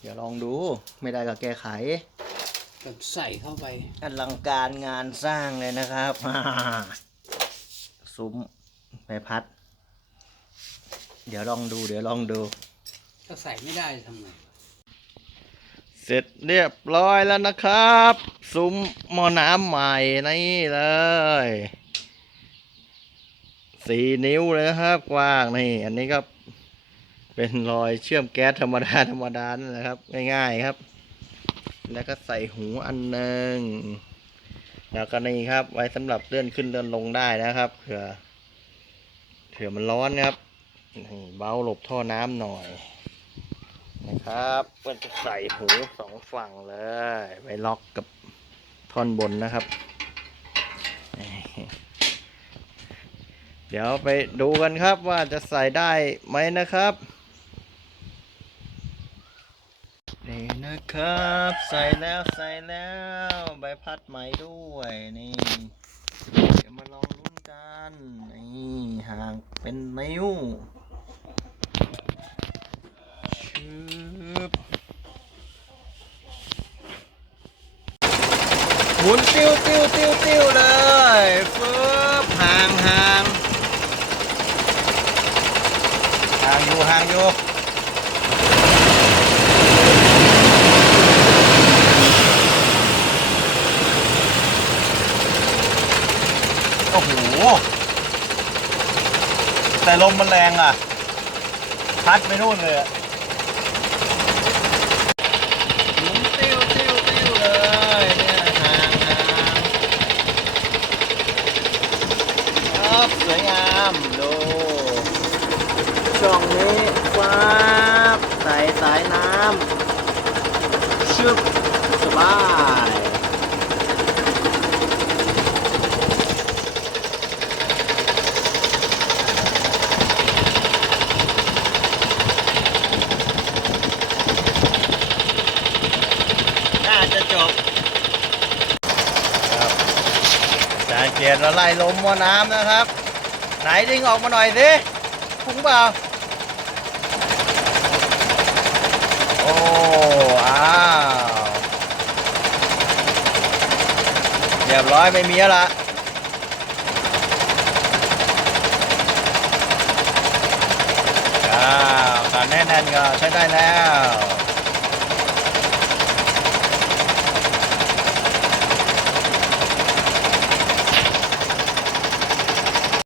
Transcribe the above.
เดี๋ยวลองดูไม่ได้ก็แก้ไขแบบใส่เข้าไปอลังการงานสร้างเลยนะครับซุ้มใบพัด เดี๋ยวลองดู เดี๋ยวลองดูถ้าใส่ไม่ได้ทำไงเสร็จเรียบร้อยแล้วนะครับ ซุ้มหม้อน้ำใหม่นี่เลยสี่นิ้วเลยนะครับกว้างนี่ อันนี้ก็ เป็นรอยเชื่อมแก๊สธรรมดาธรรมดานั่นแหละครับ ง่ายๆครับ แล้วก็ใส่หูอันหนึ่งแล้วก็นี่ครับ ไว้สำหรับเลื่อนขึ้นเลื่อนลงได้นะครับเผื่อเผื่อมันร้อนครับเบาหลบท่อน้ำหน่อย นะครับมันจะใส่หูสองฝั่งเลย ไว้ล็อกกับท่อนบนนะครับ เดี๋ยวไปดูกันครับว่าจะใส่ได้ไหมนะครับ นี่นะครับ ใส่แล้วใส่แล้วใบพัดใหมด้วยนี่เดี๋ยวมาลองลุ้นกันนี่ห่างเป็นนิ้วชึบหมุนติ้วติ้วติ้วติ้วเลยฟึบห่างห่างห่างอยู่ห่างอยู่โอ้โห แต่ลมมันแรงอะ พัดไปนู่นเลยอะหมุนติ้วติ้วติ้วเลยเนี่ยหางหางครับสวยงามดูช่องนี้ฟ้าบใส่สายน้ำชึบสบายน่าจะจบครับอาเกียรติเราไล่ลมมอน้ำนะครับ ไหนดึงออกมาหน่อยสิพุ่งเปล่าโอ้อ้าวเรียบร้อยไม่มีแล้วละอ้าวการแน่นๆก็ใช้ได้แล้ว